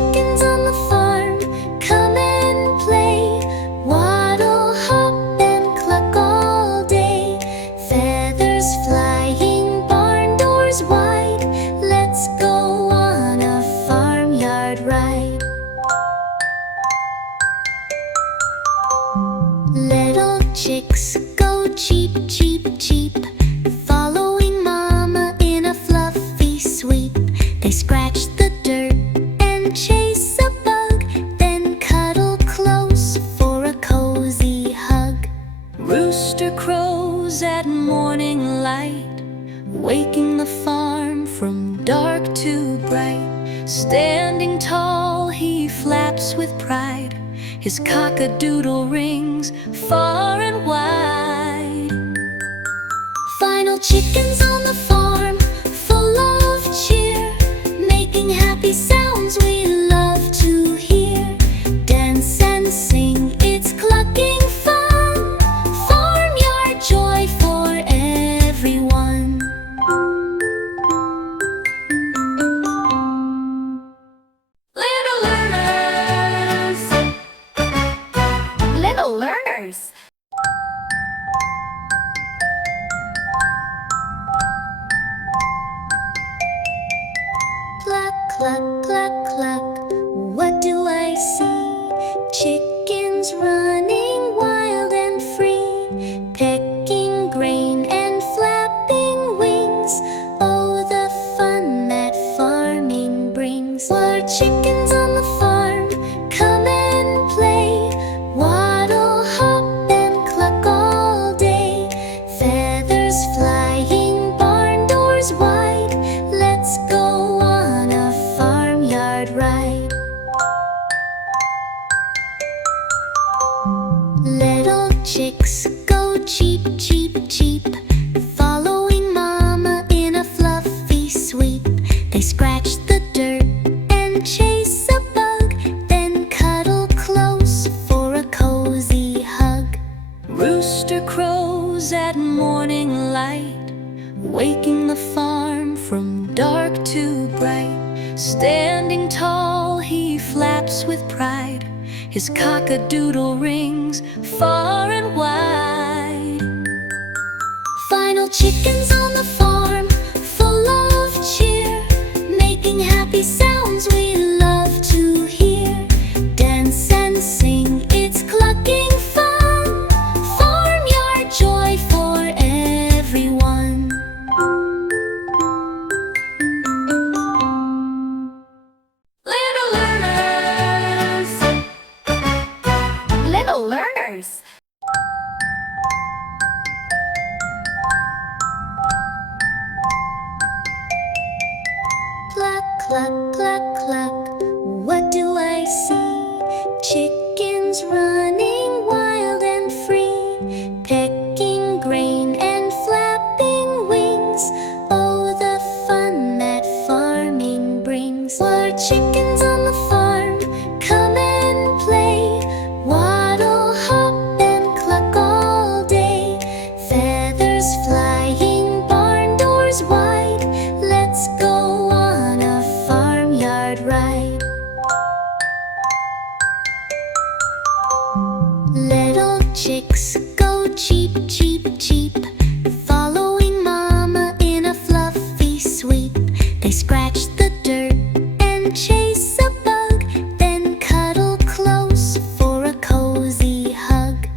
chickens on the farm, come and play. Waddle, hop, and cluck all day. Feathers flying, barn doors wide. Let's go on a farmyard ride. Little chicks go cheep, cheep, cheep, following mama in a fluffy sweep. They scratch the dirt and chase a bug, then cuddle close for a cozy hug. Rooster crows at morning light, waking the farm from dark to bright. Standing tall, he flaps with pride. His cock-a-doodle rings far and wide. Final chickens on the farm, full of cheer, making happy sounds we love to hear. Dance and sing, it's clucking fun. Farmyard joy for everyone. Little learners, little learners. Cluck, cluck, cluck, cluck, what do I see? Chickens running wild and free, pecking grain and flapping wings. Oh, the fun that farming brings. More chickens on the farm, come and play. Waddle, hop, and cluck all day. Feathers flying, barn doors wide. Let's go on a farmyard ride. Little chicks go cheep, cheep, cheep, following mama in a fluffy sweep. They scratch the dirt and chase a bug, then cuddle close for a cozy hug. Rooster crows at morning light, waking the farm from dark to bright. Standing tall, he flaps with pride. His cock-a-doodle rings far and wide. Final chickens on the farm, full of cheer, making happy sounds we love to hear. Dance and sing, it's clucking fun. Farmyard joy for everyone. Little learners, little learners. Cluck, cluck, cluck, cluck, what do I see? Chickens running wild and free, pecking grain and flapping wings. Oh, the fun that farming brings. More chickens on the farm, come and play. Waddle, hop, and cluck all day. Feathers flying, barn doors wide. Let's go on a farmyard ride. Little chicks go cheep, cheep, cheep, following mama in a fluffy sweep. They scratch the dirt and chase a bug, then cuddle close for a cozy hug.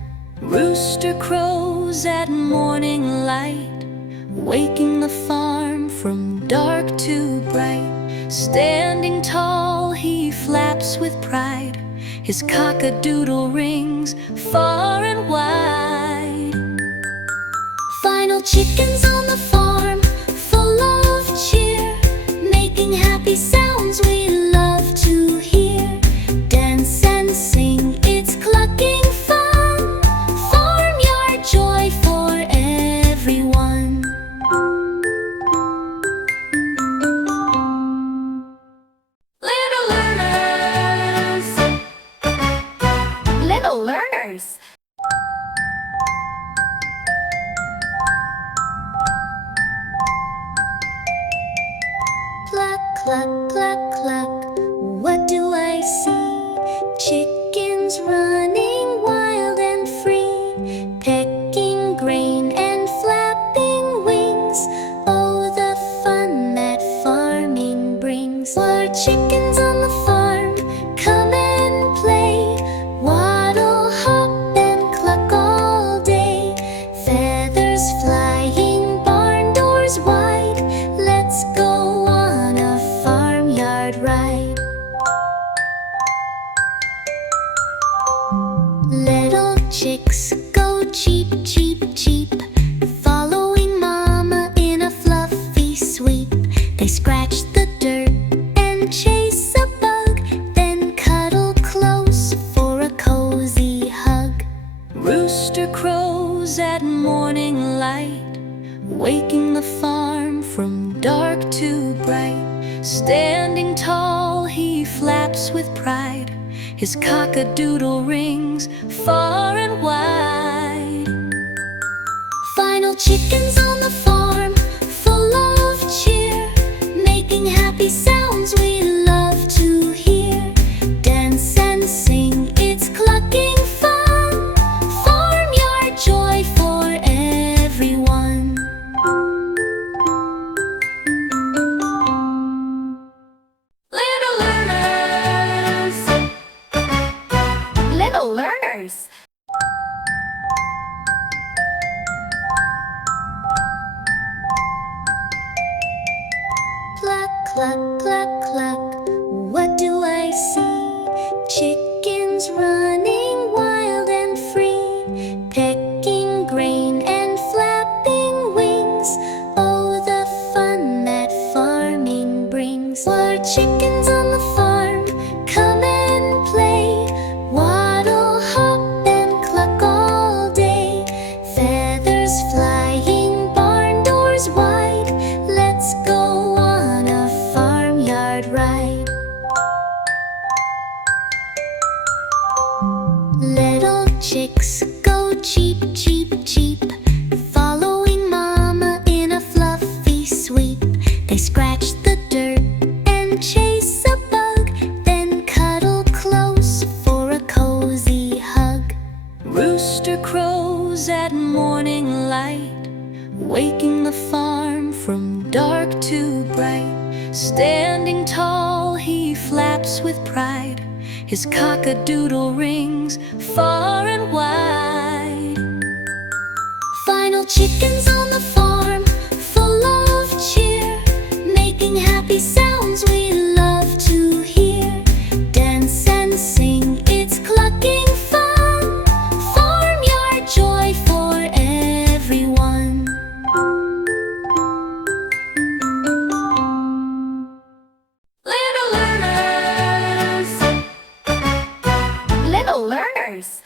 Rooster crows at morning light, waking the farm from dark to bright. Standing tall, he flaps with pride. His cock-a-doodle rings far and wide. Final chickens on the farm, full of cheer, making happy sounds we love to hear. Dance and sing, it's clucking fun. Farmyard joy for everyone. Little learners, little learners. Cluck, cluck, cluck, cluck, what do flaps with pride. His cock-a-doodle rings far and wide. Final chickens on the farm, full of cheer, making happy sounds we love to hear. Dance and sing, it's clucking fun, farmyard joy for everyone. Little learners, little learners. Cluck, cluck, cluck, cluck, what do I see? Chickens running wild and free, pecking grain and flapping wings. Oh, the fun that farming brings. Our chickens on the farm, come and play, waddle, hop, and cluck all day. Feathers flying, barn doors wide, let's go on a farmyard ride. Little chicks go cheep, cheep, cheep, following mama in a fluffy sweep. They scratch the dirt and chase a bug, then cuddle close for a cozy hug. Rooster crows at morning light, waking the farm from dark to bright. Standing tall, he flaps with pride. His cock-a-doodle rings far and wide. Final chickens on the farm, full of cheer, making happy sounds we love to hear. Dance and sing, it's clucking fun, farmyard joy for everyone. Little learners, little learners.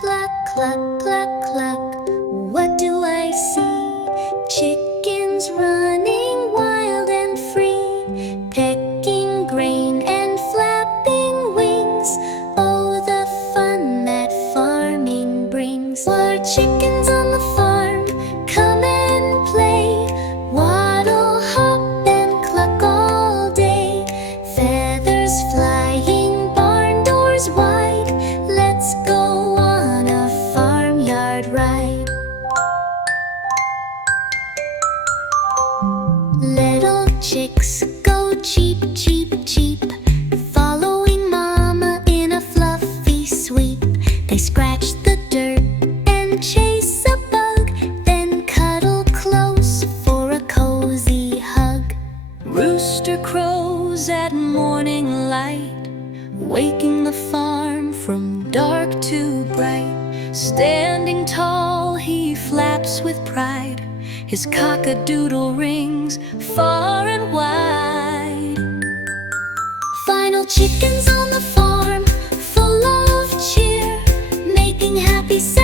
Cluck, cluck, cluck, cluck, what do I see? Chickens running wild and free, pecking grain and flapping wings. Oh, the fun that farming brings. Our chickens on the farm, come and play, waddle, hop, and cluck all day. Feathers flying, barn doors wide, let's go on a farmyard ride. Little chicks go cheep, cheep, cheep, following mama in a fluffy sweep. They scratch the dirt and chase a bug, then cuddle close for a cozy hug. Rooster crows at morning light, waking the farm from dark to bright. Standing tall, he flaps with pride. His cock-a-doodle rings far and wide. Final chickens on the farm, full of cheer, making happy sounds